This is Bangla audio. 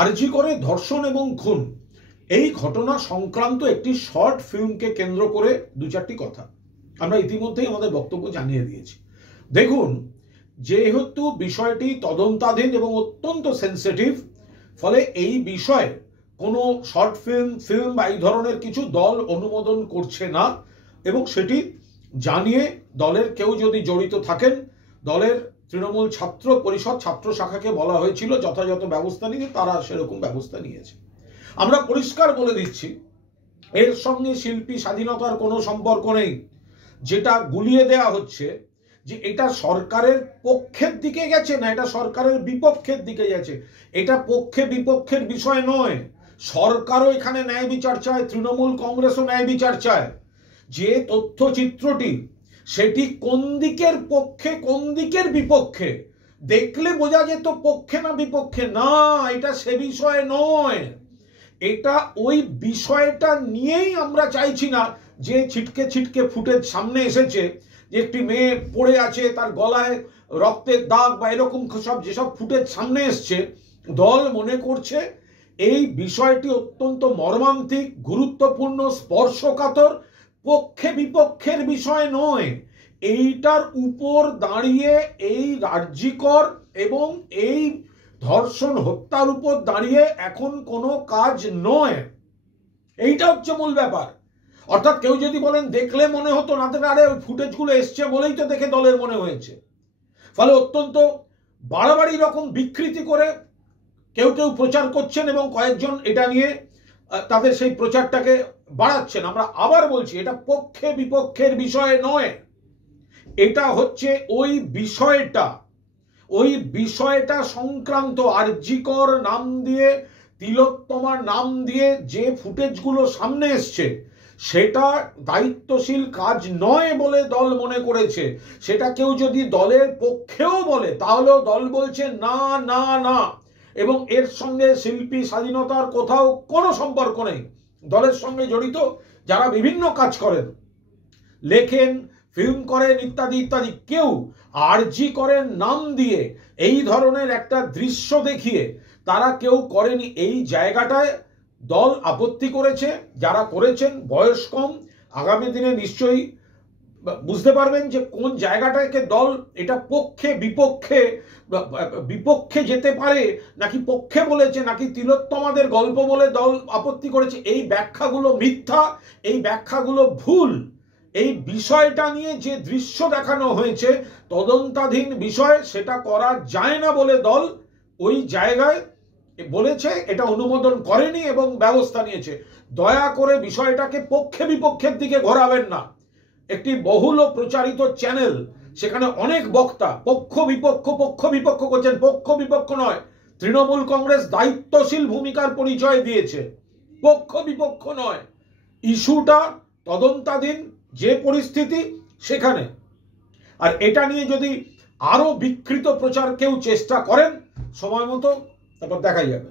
আরজি করে ধর্ষণ এবং খুন এই ঘটনা সংক্রান্ত একটি শর্ট ফিল্মকে কেন্দ্র করে দু চারটি কথা আমরা ইতিমধ্যেই আমাদের বক্তব্য জানিয়ে দিয়েছি। দেখুন, যেহেতু বিষয়টি তদন্তাধীন এবং অত্যন্ত সেন্সিটিভ, ফলে এই বিষয়ে কোনো শর্ট ফিল্ম বা এই ধরনের কিছু দল অনুমোদন করছে না, এবং সেটি জানিয়ে দলের কেউ যদি জড়িত থাকেন, দলের তৃণমূল ছাত্র পরিষদ ছাত্র শাখাকে বলা হয়েছিল যথাযথ ব্যবস্থা নিতে, তারা সেরকম ব্যবস্থা নিয়েছে। আমরা পরিষ্কার বলে দিচ্ছি, এর সঙ্গে শিল্পী স্বাধীনতার কোনো সম্পর্ক নেই। যেটা গুলিয়ে দেয়া হচ্ছে যে এটা সরকারের পক্ষের দিকে গেছে না, এটা সরকারের বিপক্ষের দিকে গেছে। এটা পক্ষে বিপক্ষের বিষয় নয়। সরকারও এখানে ন্যায় বিচার চায়, তৃণমূল কংগ্রেসও ন্যায় বিচার চায়। যে তথ্যচিত্রটি সেটি কোন দিকের পক্ষে কোন দিকের বিপক্ষে দেখলে বোঝা যেত পক্ষে না বিপক্ষে, না, এটা সে বিষয় নয়। এটা ওই বিষয়টা নিয়েই আমরা চাইছি না যে ছিটকে ছিটকে ফুটেজ সামনে এসেছে, যে একটি মেয়ে পড়ে আছে, তার গলায় রক্তের দাগ বা এরকম সব যেসব ফুটেজ সামনে এসছে, দল মনে করছে এই বিষয়টি অত্যন্ত মর্মান্তিক, গুরুত্বপূর্ণ, স্পর্শকাতর, পক্ষে বিপক্ষের বিষয় নয়। এইটার উপর দাঁড়িয়ে এই রাজ্যিকর এবং এই ধর্ষণ হত্যার উপর দাঁড়িয়ে এখন কোনো কাজ নয়। এইটা হচ্ছে মূল ব্যাপার। অর্থাৎ কেউ যদি বলেন দেখলে মনে হতো না, আরে ওই ফুটেজগুলো এসছে বলেই তো দেখে দলের মনে হয়েছে। ফলে অত্যন্ত বাড়াবাড়ি রকম বিকৃতি করে কেউ কেউ প্রচার করছেন এবং কয়েকজন এটা নিয়ে তাদের সেই প্রচারটাকে বাড়াচ্ছেন। আমরা আবার বলছি, এটা পক্ষে বিপক্ষের বিষয় নয়। এটা হচ্ছে ওই বিষয়টা সংক্রান্ত আরজিকর নাম দিয়ে, তিলোত্তমার নাম দিয়ে যে ফুটেজগুলো সামনে এসছে, সেটা দায়িত্বশীল কাজ নয় বলে দল মনে করেছে। সেটা কেউ যদি দলের পক্ষেও বলে, তাহলেও দল বলছে না না না, এবং এর সঙ্গে শিল্পী স্বাধীনতার কোথাও কোনো সম্পর্ক নেই। দলের সঙ্গে জড়িত যারা বিভিন্ন কাজ করেন, লেখেন, ফিল্ম করেন, ইত্যাদি ইত্যাদি, কেউ আরজি করেন নাম দিয়ে এই ধরনের একটা দৃশ্য দেখিয়ে তারা কেউ করেনি। এই জায়গাটায় দল আপত্তি করেছে। যারা করেছেন বয়স কম, আগামী দিনে নিশ্চয়ই বুঝতে পারবেন যে কোন জায়গাটাকে দল এটা পক্ষে বিপক্ষে যেতে পারে, নাকি পক্ষে বলেছে, নাকি তিলোত্তমাদের গল্প বলে দল আপত্তি করেছে। এই ব্যাখ্যাগুলো মিথ্যা, এই ব্যাখ্যাগুলো ভুল। এই বিষয়টা নিয়ে যে দৃশ্য দেখানো হয়েছে তদন্তাধীন বিষয়, সেটা করা যায় না বলে দল ওই জায়গায় বলেছে, এটা অনুমোদন করেনি এবং ব্যবস্থা নিয়েছে। দয়া করে বিষয়টাকে পক্ষে বিপক্ষের দিকে ঘোরাবেন না। একটি বহুল প্রচারিত চ্যানেল, সেখানে অনেক বক্তা পক্ষ বিপক্ষ করছেন। পক্ষ বিপক্ষ নয়, তৃণমূল কংগ্রেস দায়িত্বশীল ভূমিকার পরিচয় দিয়েছে, পক্ষ বিপক্ষ নয়। ইস্যুটা তদন্তাধীন, যে পরিস্থিতি সেখানে। আর এটা নিয়ে যদি আরো বিকৃত প্রচার কেউ চেষ্টা করেন, সময় মতো তারপর দেখা যাবে।